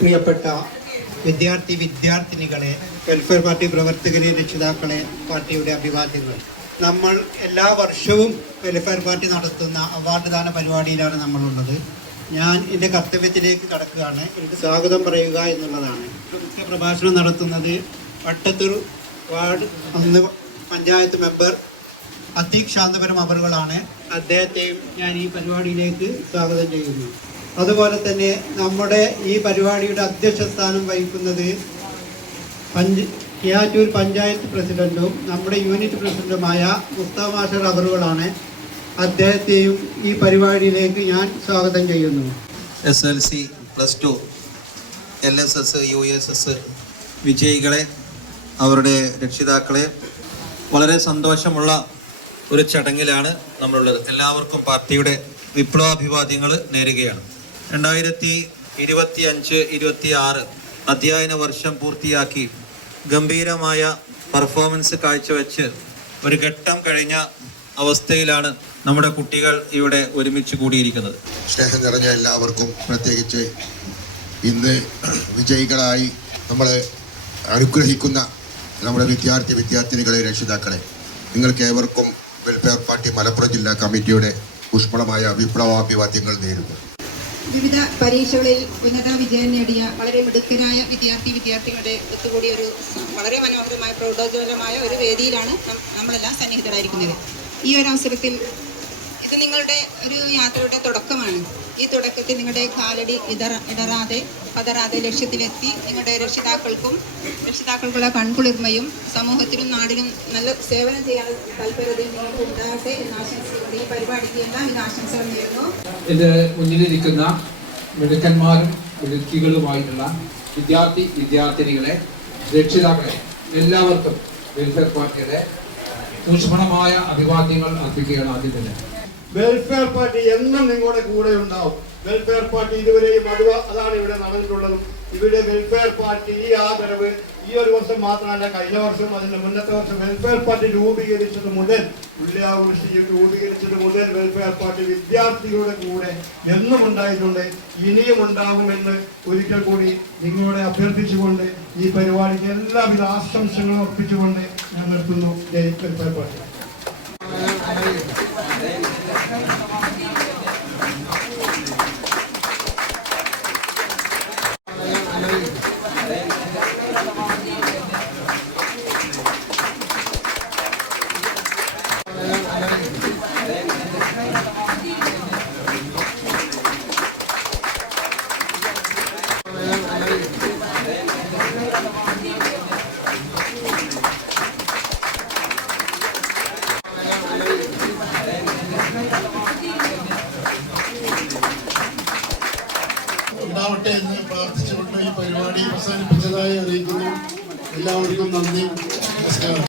പ്രിയപ്പെട്ട വിദ്യാർത്ഥിനികളെ, welfare party പ്രവർത്തകരെ, രക്ഷിതാക്കളെ, പാർട്ടിയുടെ അഭിവാദ്യങ്ങൾ. നമ്മൾ എല്ലാ വർഷവും വെൽഫെയർ പാർട്ടി നടത്തുന്ന അവാർഡ് ദാന പരിപാടിയിലാണ് നമ്മളുള്ളത്. ഞാൻ എൻ്റെ കർത്തവ്യത്തിലേക്ക് കടക്കുകയാണ്. എനിക്ക് സ്വാഗതം പറയുക എന്നുള്ളതാണ്. മുഖ്യ പ്രഭാഷണം നടത്തുന്നത് വട്ടത്തൂർ വാർഡ് 1 പഞ്ചായത്ത് മെമ്പർ അത്തീഖ് ശാന്തപുരം അവറുകളാണ്. അദ്ദേഹത്തെയും ഞാൻ ഈ പരിപാടിയിലേക്ക് സ്വാഗതം ചെയ്യുന്നു. അതുപോലെ തന്നെ നമ്മുടെ ഈ പരിപാടിയുടെ അധ്യക്ഷ സ്ഥാനം വഹിക്കുന്നത് കിയാറ്റൂർ പഞ്ചായത്ത് പ്രസിഡന്റും നമ്മുടെ യൂണിറ്റ് പ്രസിഡന്റുമായ മുസ്തഫ മാഷർ അവറുകളാണ്. അദ്ദേഹത്തെയും ഈ പരിപാടിയിലേക്ക് ഞാൻ സ്വാഗതം ചെയ്യുന്നു. SLC +2 LSS USS വിജയികളെ, അവരുടെ രക്ഷിതാക്കളെ, വളരെ സന്തോഷമുള്ള ഒരു ചടങ്ങിലാണ് നമ്മളുള്ളത്. എല്ലാവർക്കും പാർട്ടിയുടെ വിപ്ലവാഭിവാദ്യങ്ങൾ നേരുകയാണ്. 2025-26 അധ്യയന വർഷം പൂർത്തിയാക്കി ഗംഭീരമായ പെർഫോമൻസ് കാഴ്ചവെച്ച് ഒരു ഘട്ടം കഴിഞ്ഞ അവസ്ഥയിലാണ് നമ്മുടെ കുട്ടികൾ ഇവിടെ ഒരുമിച്ച് കൂടിയിരിക്കുന്നത്. സ്നേഹം നിറഞ്ഞ എല്ലാവർക്കും, പ്രത്യേകിച്ച് ഇന്ന് വിജയികളായി നമ്മളെ അനുഗ്രഹിക്കുന്ന നമ്മുടെ വിദ്യാർത്ഥിനികളെ, രക്ഷിതാക്കളെ, നിങ്ങൾക്ക് ഏവർക്കും വെൽഫെയർ പാർട്ടി മലപ്പുറം ജില്ലാ കമ്മിറ്റിയുടെ ഊഷ്മളമായ വിപ്ലവാഭിവാദ്യങ്ങൾ നേരുന്നു. വിവിധ പരീക്ഷകളിൽ ഉന്നത വിജയം നേടിയ വളരെ മിടുക്കരായ വിദ്യാർത്ഥികളുടെ ഒത്തുകൂടിയ ഒരു വളരെ മനോഹരമായ പ്രൗഢോജ്വലമായ ഒരു വേദിയിലാണ് നമ്മളെല്ലാം സന്നിഹിതരായിരിക്കുന്നത്. ഈ ഒരു അവസരത്തിൽ ഇത് നിങ്ങളുടെ ഒരു യാത്രയുടെ തുടക്കമാണ്. ഈ തുടക്കത്തിൽ നിങ്ങളുടെ കാലടി പതറാതെ ലക്ഷ്യത്തിലെത്തി നിങ്ങളുടെ രക്ഷിതാക്കൾക്കുള്ള കൺകുളിർമയും സമൂഹത്തിനും നാടിനും നല്ല സേവനം ചെയ്യാൻ താല്പര്യതയും നിങ്ങൾക്ക് ഉണ്ടാകട്ടെ എന്ന് ആശംസിച്ചുകൊണ്ട് ഈ പരിപാടിക്ക് എല്ലാവിധ ആശംസകൾ നേരുന്നു. എൻ്റെ മുന്നിലിരിക്കുന്ന മിടുക്കന്മാരും മിടുക്കികളുമായിട്ടുള്ള വിദ്യാർത്ഥിനികളെ, രക്ഷിതാക്കളെ, എല്ലാവർക്കും വെൽഫെയർ പാർട്ടിയുടെ ഊഷ്മളമായ അഭിവാദ്യങ്ങൾ അർപ്പിക്കുകയാണ്. ആദ്യം തന്നെ വെൽഫെയർ പാർട്ടി എന്നും നിങ്ങളുടെ കൂടെ ഉണ്ടാവും. വെൽഫെയർ പാർട്ടി ഇതുവരെയും അതാണ് ഇവിടെ നടന്നിട്ടുള്ളതും. ഇവിടെ വെൽഫെയർ പാർട്ടി ഈ ആദരവ് ഈ ഒരു വർഷം മാത്രമല്ല, കഴിഞ്ഞ വർഷം, അതിന്റെ മുന്നത്തെ വർഷം വെൽഫെയർ പാർട്ടി രൂപീകരിച്ചത് മുതൽ വെൽഫെയർ പാർട്ടി വിദ്യാർത്ഥികളുടെ കൂടെ എന്നും ഉണ്ടായിട്ടുണ്ട്, ഇനിയും ഉണ്ടാകുമെന്ന് ഒരിക്കൽ കൂടി നിങ്ങളോട് അഭ്യർത്ഥിച്ചുകൊണ്ട് ഈ പരിപാടിക്ക് എല്ലാവിധ ആശംസകളും അർപ്പിച്ചുകൊണ്ട് ഞാൻ നിർത്തുന്നു. ജയ് വെൽഫെയർ പാർട്ടി. ഉണ്ടാവട്ടെ എന്ന് പ്രാർത്ഥിച്ചുകൊണ്ട് ഈ പരിപാടി അവസാനിപ്പിച്ചതായി അറിയിക്കുന്നു. എല്ലാവർക്കും നന്ദി, നമസ്കാരം.